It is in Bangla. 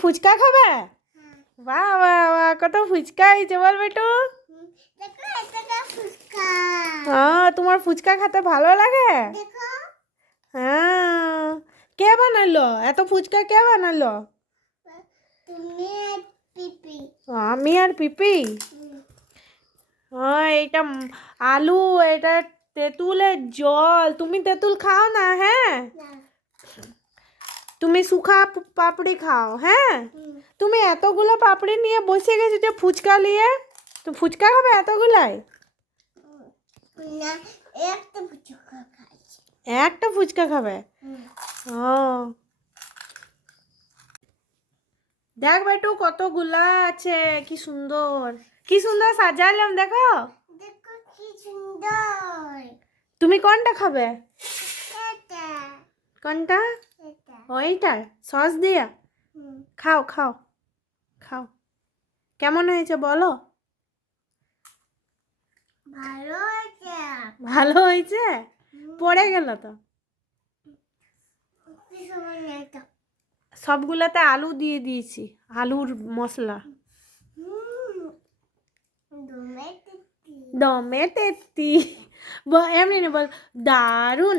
ফুচকা খাবে? বাহ বাহ বাহ, কত ফুচকা হয়েছে বল বেটু। তোমার ফুচকা খেতে ভালো লাগে? হ্যাঁ, কে বানালো এত ফুচকা? কে বানালো? আমি আর পিপি। হ্যাঁ, এইটা আলু, এটা তেঁতুলের জল। তুমি তেঁতুল খাও না? হ্যাঁ, তুমি শুখা পাপড়ি খাও। হ্যাঁ, তুমি এতগুলো পাপড়ি নিয়ে বসে গেছো যে ফুচকা নিয়ে। তুমি ফুচকা খাবে এতগুলাই? একটা ফুচকা খাবে? ও, দেখ বেটু কতগুলা আছে, কি সুন্দর, কি সুন্দর সাজালাম, দেখো। তুমি কোনটা খাবে? কোনটা? ওইটার সস দিয়া? খাও খাও খাও। কেমন হয়েছে বলো? ভালো হয়েছে? পড়ে গেল তো। সবগুলাতে আলু দিয়ে দিয়েছি, আলুর মশলা। দমে তেত্তি। এমনি না, বল দারুন।